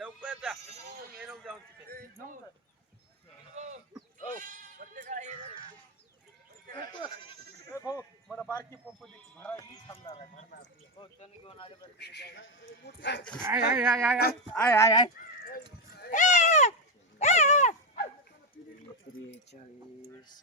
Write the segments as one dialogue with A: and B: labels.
A: लवकर जा. येऊन जाऊन तिथे. भाऊ
B: मला बारकी पंप भरा मी थांबणार
C: आय आय आय आय आय आय आय
D: त्रेचाळीस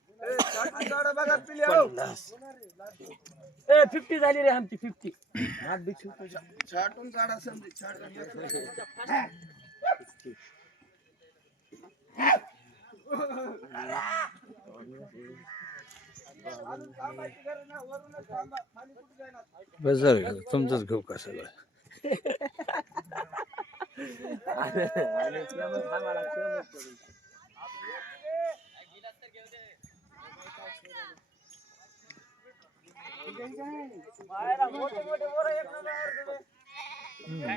A: ए
C: फिफ्टी झाली रे आमची फिफ्टी
A: छाटून काढा समजे
E: बेजार घेऊ तुमचंच घेऊ का सगळं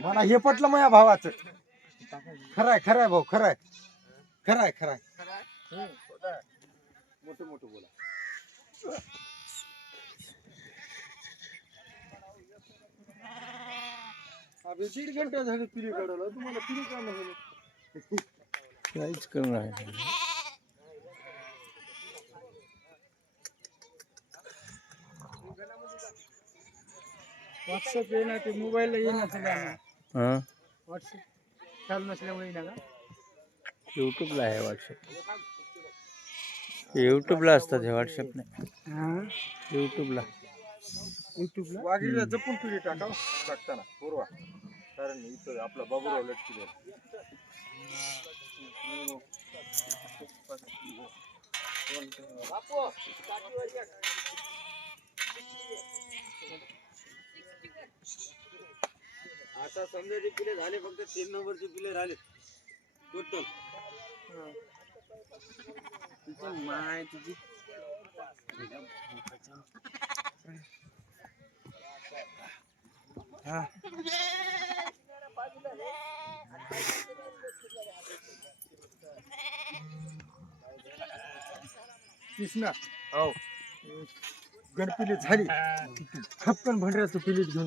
B: मला हे पटलं माझ्या भावाचं. खराय खराय भाऊ खराय. खराय खराय. मोठे मोठे बोला अबे दीड घंटा झाले पिली काढायला. तुम्हाला पिली का नाही
E: काहीच करणार
C: व्हॉट्सअप येणार ते मोबाईलला येणार सगळ्यांना
E: हाँ।
C: व्हॉट्सअप चालू नसल्यामुळे येणार का।
E: यूट्यूबला आहे व्हॉट्सअप यूट्यूबला असतात हे व्हॉट्सअप नाही
C: हाँ।
E: यूट्यूबला
C: युट्यूबला
B: वाघीला जपून पिली टाकाव। टाकताना पूर्वा कारण इथं आपला बाबूराव लटकी
A: बापू, आता समजा जी किल्ले झाले फक्त तीन नंबरचे किल्ले राहिले. टोटल माय
B: कृष्णा. हो. गणपिली झाली. पिलीत घेऊन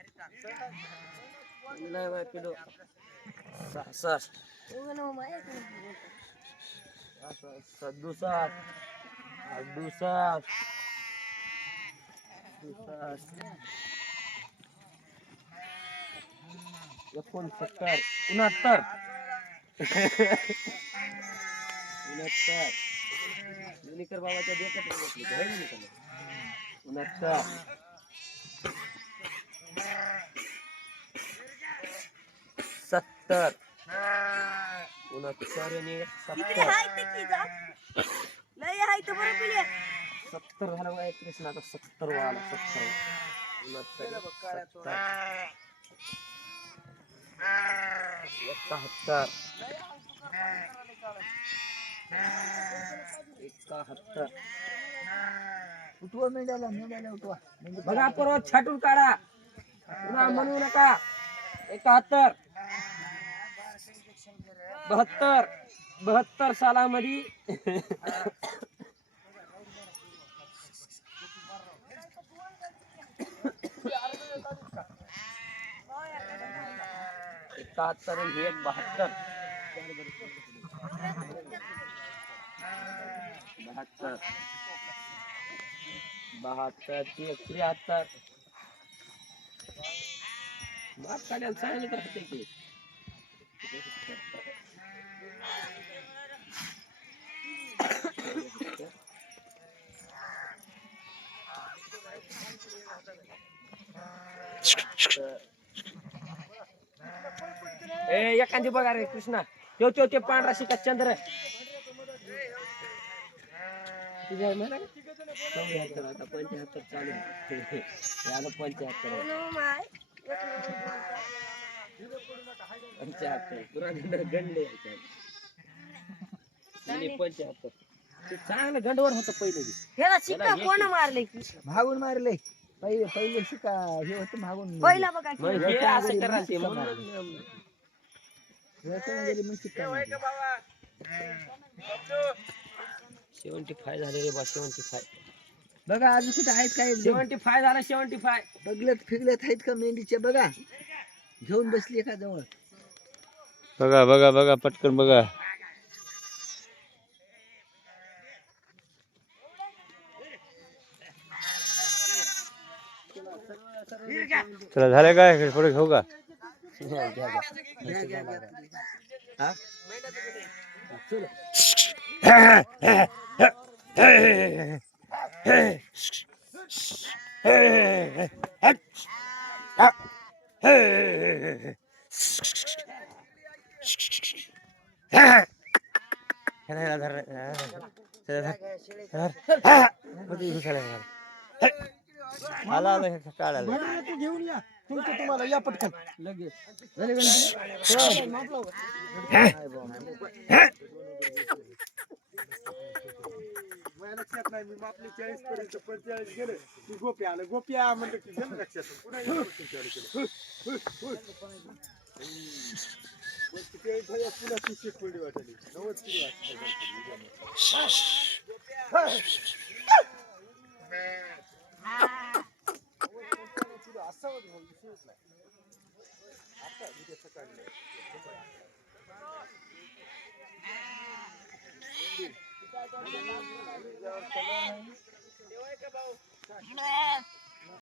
C: લઈ ભાઈ પેલો સાસઠ સદુસઠ
D: અડુસઠ એકોણસત્તર ઉનહત્તર ઉનહત્તર
C: નિકર બાબાच्या देतात उनहत्तर सत्तर। उनहत्तर आणि सत्तर।
D: हाय ते तर बरं
C: सत्तर झालं बघा कृष्ण आता सत्तर वाला सत्तर। उनहत्तर सत्तर। एकाहत्तर एकाहत्तर
A: उठवा मेंढ्याला मेंढ्याला उठवा।
C: बघा पर्वत छाटून काढा पुन्हा एकाहत्तर. बहत्तर. बहत्तर सालामध्ये. एकाहत्तर आणि एक बहात्तर. बहात्तर. बहात्तर ते एक त्र्याहत्तर. बाप काढायला सांगितलं तर होते की ए एखादी बघा रे कृष्णा तो तो ते पांढरा शिका चंद्र तुझ्या आहे म्हणा का? चौऱ्याहत्तर आता पंच्याहत्तर चालू आहे. याला पंच्याहत्तर आहे. पंच्याहत्तर पुरा गंड गंडे आहे आणि पंच्याहत्तर ते चांगलं गंडवर होतं पहिले बी.
D: ह्याला शिक्का कोण मारले की?
A: मारले. पहिले पहिले शिका हे होतं भागून
D: पहिला बघा की.
C: मग हे असं करा ते
A: शिक्का
C: म्हणून.
A: रचना गेली मग शिक्का मारली.
C: सेवन्टी फाय झाले रे बा सेवन्टी फाय
A: बघा अजून कुठे आहेत काय?
C: सेवन्टी फाय झालं सेवन्टी फाय
A: बगलत फिगलत आहेत का मेंढीचे बघा. घेऊन बसली एका जवळ
E: बघा बघा बघा पटकन बघा. चला झाले काय? पुढे घेऊ का?
A: हा?
E: आला आला काढ आला
B: बरं, तू घेऊन या तुमचं तुम्हाला या पटकन
C: लगेच
A: झाले गणपती?
B: माझ्या लक्षात नाही मी आपली चाळीस पर्यंत पंचेचाळीस गेले. ती गोपी आलं गोपी आ म्हणलं की गेलं लक्षात. पुन्हा गेलं तुमच्याकडे केलं. हुय, ती पुन्हा तीस एक वाटली नव्वद किलो. असावं विषयच नाही आता उद्या सकाळी
A: भाऊ